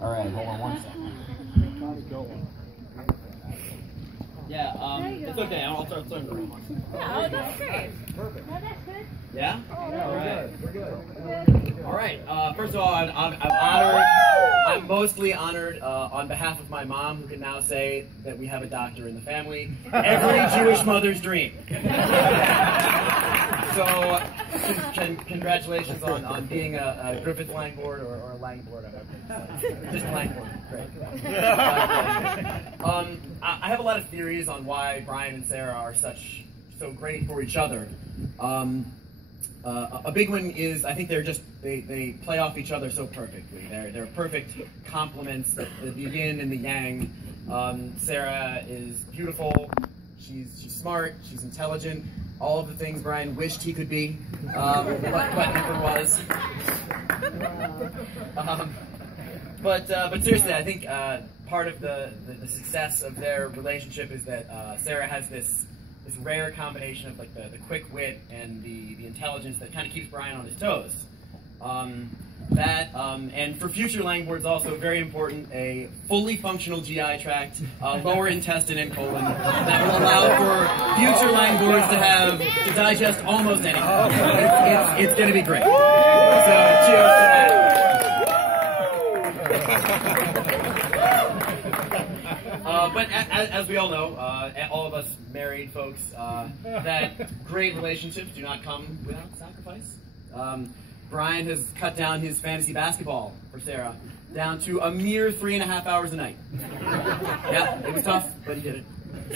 All right, hold on 1 second. Yeah, it's okay. I'll start throwing the room. Yeah, that's great. Perfect. No, that's good. Yeah? Yeah, all right. we're good. All right. First of all, I'm honored. I'm mostly honored on behalf of my mom, who can now say that we have a doctor in the family. Every Jewish mother's dream. So, congratulations on being a Griffith Langbord or a Langbord. Just Langbord. Great. I have a lot of theories on why Bryan and Sarah are so great for each other. A big one is I think they play off each other so perfectly. They're perfect complements, the yin and the yang. Sarah is beautiful. She's smart. She's intelligent. All of the things Bryan wished he could be, but never was. But seriously, I think part of the success of their relationship is that Sarah has this rare combination of like the quick wit and the intelligence that kind of keeps Bryan on his toes. And for future Langbords also very important, a fully functional GI tract, lower intestine and colon that will allow for future Langbords to digest almost anything. It's going to be great. So cheers to that. But as we all know, all of us married folks, that great relationships do not come without sacrifice. Bryan has cut down his fantasy basketball for Sarah down to a mere 3.5 hours a night. Yeah, it was tough, but he did it.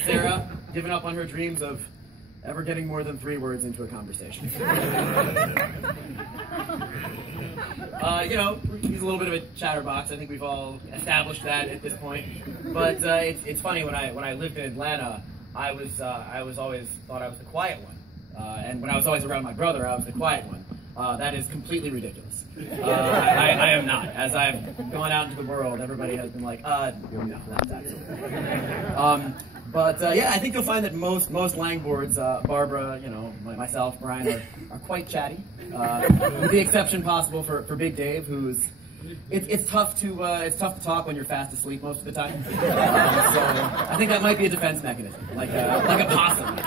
Sarah, giving up on her dreams of ever getting more than 3 words into a conversation. You know, he's a little bit of a chatterbox. I think we've all established that at this point. But it's funny, when I lived in Atlanta, I always thought I was the quiet one. And when I was always around my brother, I was the quiet one. That is completely ridiculous. I am not. As I've gone out into the world, everybody has been like, no, not that. Yeah, I think you'll find that most Langbords, Barbara, you know, myself, Bryan, are quite chatty. With the exception possible for Big Dave, who's it's tough to talk when you're fast asleep most of the time. So I think that might be a defense mechanism, like a possum.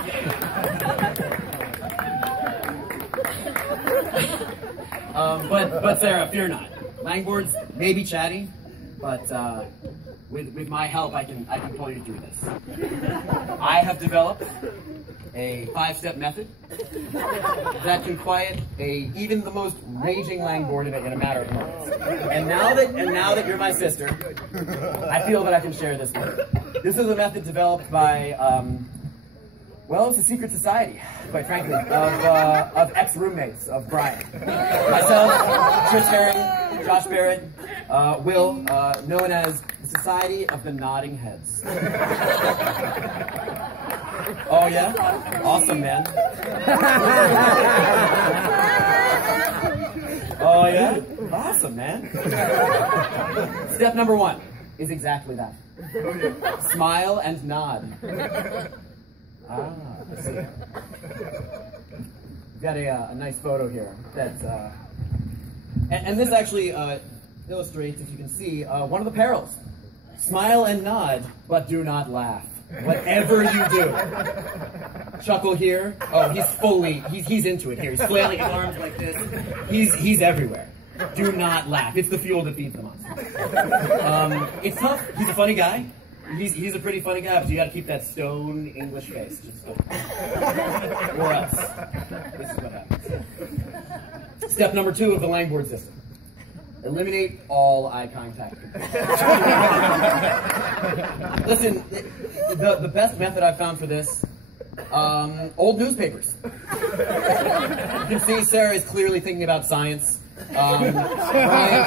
But Sarah, fear not. Langbords may be chatty, but with my help, I can pull you through this. I have developed a 5-step method that can quiet even the most raging Langbord in a matter of moments. And now that you're my sister, I feel that I can share this with you. This is a method developed by well, it's a secret society, quite frankly, of ex-roommates of Bryan. Myself, Chris Herring, Josh Barrett, Will, known as the Society of the Nodding Heads. Oh yeah? Awesome, man. Oh yeah? Awesome, man. Step number 1 is exactly that. Smile and nod. Let's see. We've got a nice photo here that's and this actually illustrates, if you can see, one of the perils. Smile and nod, but do not laugh. Whatever you do. Chuckle here. Oh, he's into it here. He's flailing his arms like this. He's everywhere. Do not laugh. It's the fuel that feeds the monster. It's tough. He's a funny guy. He's a pretty funny guy, but you got to keep that stone English face. Or else. This is what happens. Step number 2 of the Langbord system. Eliminate all eye contact. Listen, the best method I've found for this, old newspapers. You can see Sarah is clearly thinking about science. Bryan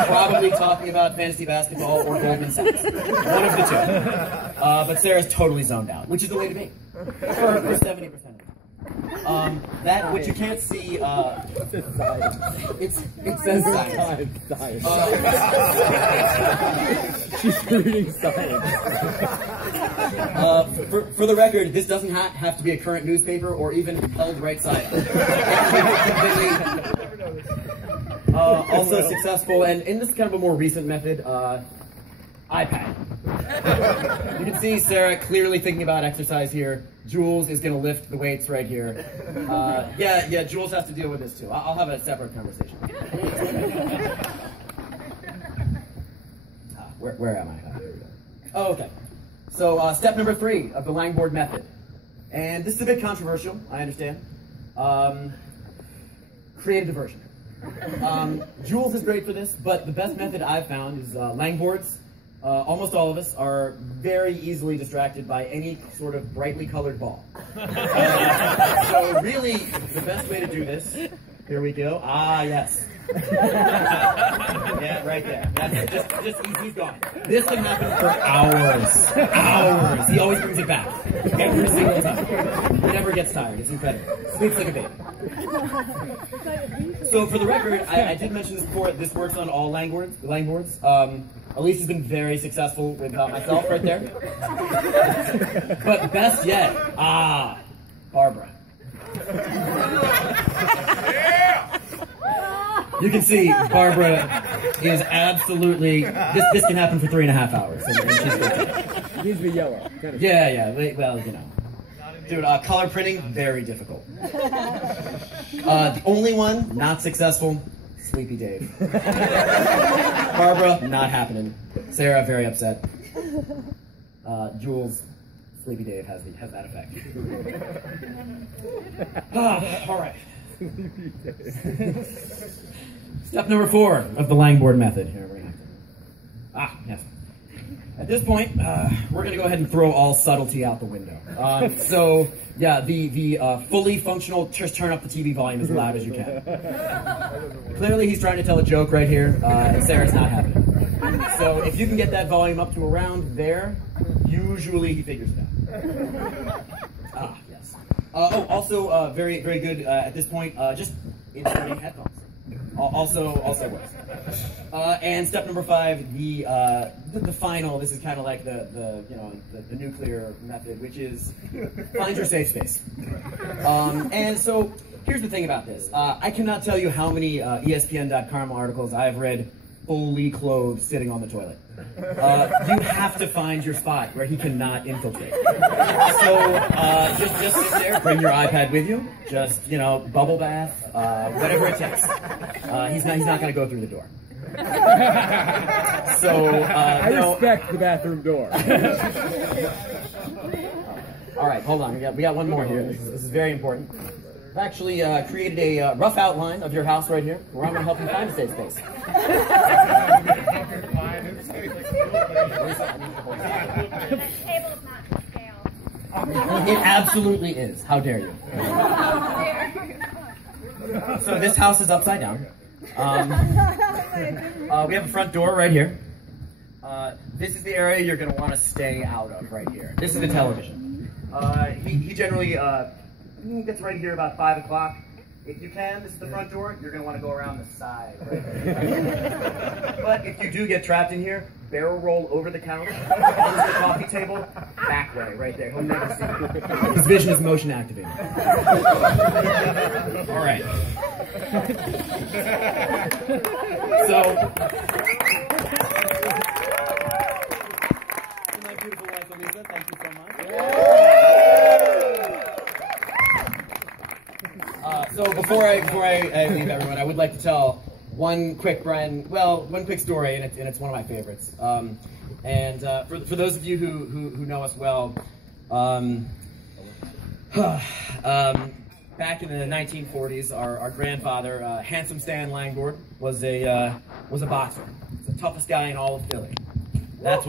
probably talking about fantasy basketball or Goldman Sachs. One of the 2. But Sarah's totally zoned out, which is the way to be. For 70% of it. That which you can't see, it says science. She's reading science. For the record, this doesn't have to be a current newspaper or even held right side. also successful, and this is kind of a more recent method, iPad. You can see Sarah clearly thinking about exercise here. Jules is going to lift the weights right here. Yeah, Jules has to deal with this too. I'll have a separate conversation. Where am I? Oh, okay. So step number 3 of the Langbord method. And this is a bit controversial, I understand. Create a diversion. Jules is great for this, but the best method I've found is Langbords. Almost all of us are very easily distracted by any sort of brightly colored ball. So really, the best way to do this, here we go. Ah, yes. Yeah, right there. That's just he's gone. This can happen for hours. He always brings it back. Every single time. He never gets tired. It's incredible. Sleeps like a baby. So for the record, I did mention this before. This works on all Langbords. Elise has been very successful with myself right there. But best yet, Barbara. You can see Barbara is absolutely, this can happen for 3.5 hours. And she's good. It needs to be yellow. Yeah, well, you know. Dude, color printing, very difficult. The only one not successful, Sleepy Dave. Barbara, not happening. Sarah, very upset. Jules, Sleepy Dave has that effect. All right. Step number 4 of the Langbord method. Here we go. Yes. At this point, we're going to go ahead and throw all subtlety out the window. So, yeah, the fully functional, just turn up the TV volume as loud as you can. Clearly, he's trying to tell a joke right here, and Sarah's not having it. So, if you can get that volume up to around there, usually he figures it out. Yes. Also, very, very good at this point, just inserting headphones. Also works. And step number 5, the final. This is kind of like the nuclear method, which is find your safe space. And so here's the thing about this. I cannot tell you how many ESPN.com articles I've read fully clothed sitting on the toilet. You have to find your spot where he cannot infiltrate. So just sit there, bring your iPad with you, just, bubble bath, whatever it takes. He's not going to go through the door. So, I respect the bathroom door. All right, hold on. We got one more here. This is very important. I've actually created a rough outline of your house right here, where I'm going to help you find a safe space. Table's not to scale. It absolutely is. How dare you? So this house is upside down. We have a front door right here. This is the area you're going to want to stay out of right here. This is the television. He generally gets right here about 5 o'clock. If you can, this is the front door, you're going to want to go around the side. Right here. But if you do get trapped in here, barrel roll over the couch, onto the coffee table, back way, right there. He'll never see you. His vision is motion activated. All right. So, my beautiful wife, Elisa, thank you so much. So before I leave everyone, I would like to tell one quick story, and it's one of my favorites. For those of you who know us well, back in the 1940s, our grandfather, handsome Stan Langbord, was a boxer. He's the toughest guy in all of Philly. That's what.